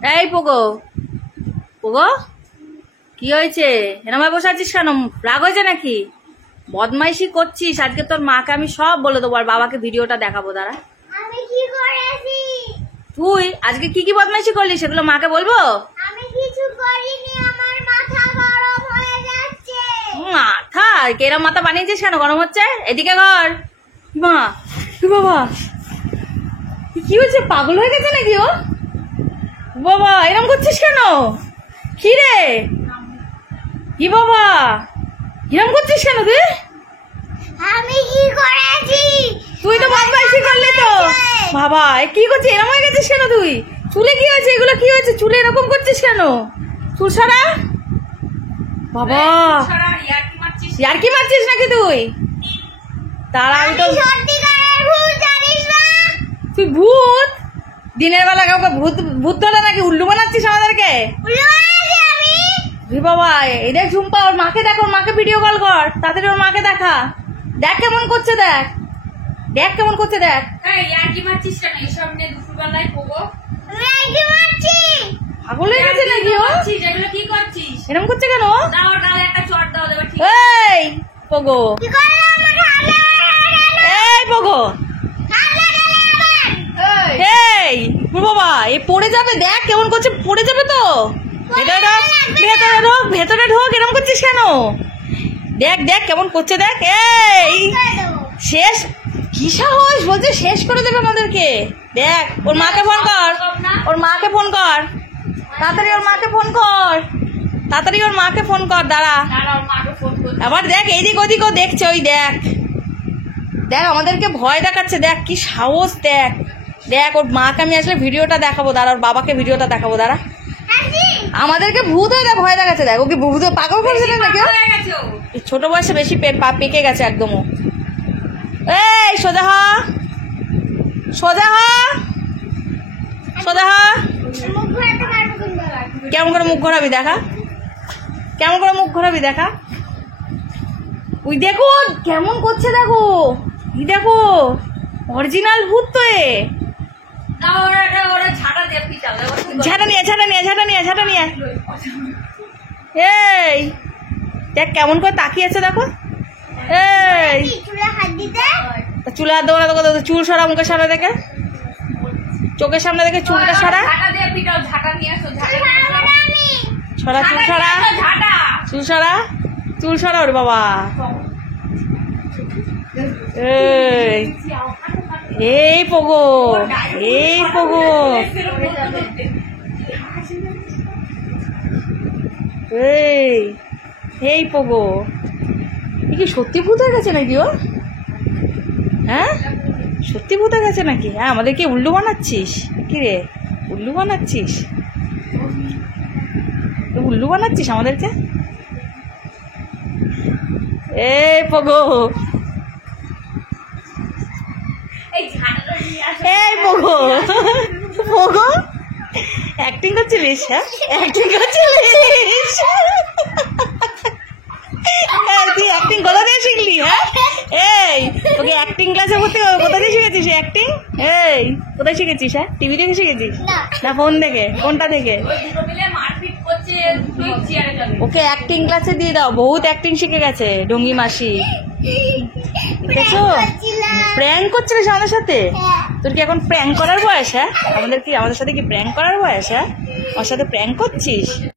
এই Pogo, Pogo কি হয়েছে? এরম বসে আছিস কেন? রাগ হয়েছে নাকি? বদমাইশি করছিস? আজকে তোর মাকে আমি সব বলে দেবো, আর বাবাকে ভিডিওটা দেখাবো। দাঁড়া, আমি কি করেছি? তুই আজকে কি কি বদমাইশি করলি সেগুলো মাকে বলবো? আমি কিছু করিনি, আমার মাথা গরম হয়ে যাচ্ছে। মাথা কেরম মাথা বানিয়েছিস কেন গরম হচ্ছে? এদিকে ঘর। মা, কি বাবা, কি হয়েছে? পাগল হয়ে গেছে নাকি ও? বাবা এরম করছিস কেন? কি রে, কি বাবা এরম করছিস কেন তুই? আমি কি করেছি? তুই তো বদমাইশি করলি তো। বাবা এ কি করছিস? এরম হয়ে গেছিস কেন তুই? চুলে কি হয়েছে? এগুলো কি হয়েছে? চুলে এরকম করছিস কেন? চুল সারা। বাবা ইয়ার্কি মারছিস নাকি তুই? তারা আমি তো সত্যিকারের ভূত, জানিস না? তুই ভূত? দিনের বেলা কাউকে ভূত ভূত ধরে নাকি উল্লু বানাচ্ছিস আমাদেরকে? আমি বাবা এই দেখ ঝুম্পা, ওর মাকে দেখ, ওর মাকে ভিডিও কল কর তাড়াতাড়ি, ওর মাকে দেখা। দেখ কেমন করছে, দেখ দেখ কেমন করছে, দেখ। কি মারছি? পাগল হয়ে গেছে নাকি ও? কি করছিস? এরকম করছে কেন? দাও গালে একটা চট দাও, দেবা ঠিক। এই পোগো, কি করলাম? এই পোগো, এই বাবা এ পড়ে যাবে, দেখ কেমন করছে, পড়ে যাবে তো। ভেতরে ঢোক, ভেতরে ঢোক, ভেতরে ঢোক। এরকম করছিস কেন? দেখ দেখ কেমন করছে, দেখ। এই শেষ, কি সাহস বলছে শেষ করে দেবে আমাদেরকে। দেখ ওর মাকে ফোন কর, ওর মাকে ফোন কর তাড়াতাড়ি, ওর মাকে ফোন কর তাড়াতাড়ি, ওর মাকে ফোন কর। দাঁড়া আবার দেখ এইদিক ওদিক ও দেখছে, ওই দেখ দেখ আমাদেরকে ভয় দেখাচ্ছে, দেখ কি সাহস। দেখ দেখ ওর মাকে আমি আসলে ভিডিওটা দেখাবো, দাঁড়া ওর বাবাকে ভিডিওটা দেখাবো। দাঁড়া আমাদেরকে ভূত হয়ে ভয় দেখাচ্ছে। দেখ ওকে ভূত পাগল করেছিল নাকি? এই ছোট বয়সে বেশি পেকে গেছে একদম ও। এই সোজা হ, সোজা হ, সোজা হ। কেমন করে মুখ ঘোরাবি দেখা, কেমন করে মুখ ঘোরাবি দেখা। ওই দেখো কেমন করছে, দেখো এই দেখো অরিজিনাল ভূত তো এ। ঝাঁটা নিয়ে, ঝাঁটা নিয়ে, ঝাঁটা নিয়ে, ঝাঁটা নিয়ে। এই দেখ কেমন করে তাকিয়েছে, দেখো। এই চুলে হাত দেবো না তোকে, চুল সরা, মুখের সামনে দেখে, চোখের সামনে দেখে চুলটা সরা, সরা চুল সরা, চুল সরা, চুল সরা। ওরে বাবা এই পোগো, এই পোগো, এই পোগো এ কি সত্যি ভূত হয়ে গেছে নাকি ও? হ্যাঁ সত্যি ভূত হয়ে গেছে নাকি? হ্যাঁ আমাদেরকে উল্লু বানাচ্ছিস কি রে? উল্লু বানাচ্ছিস, উল্লু বানাচ্ছিস আমাদেরকে। এই পোগো, এই পোগো, পোগো অ্যাক্টিং করছিলিস? হ্যাঁ অ্যাক্টিং করছিলিস? তুই অ্যাক্টিং কোথা দিয়ে শিখলি? হ্যাঁ এই তোকে অ্যাক্টিং ক্লাসে ভর্তি কোথা দিয়ে শিখেছিস অ্যাক্টিং? এই কোথায় শিখেছিস? হ্যাঁ টিভি দেখে শিখেছিস না ফোন দেখে? কোনটা দেখে? ওকে অ্যাক্টিং ক্লাসে দিয়ে দাও, বহুত অ্যাক্টিং শিখে গেছে ডঙ্গি মাসি। দেখছো প্র্যাঙ্ক করছিলিস আমাদের সাথে? তোর কি এখন প্র্যাঙ্ক করার বয়স? হ্যাঁ আমাদের সাথে কি প্র্যাঙ্ক করার বয়স? হ্যাঁ আমার সাথে প্র্যাঙ্ক করছিস?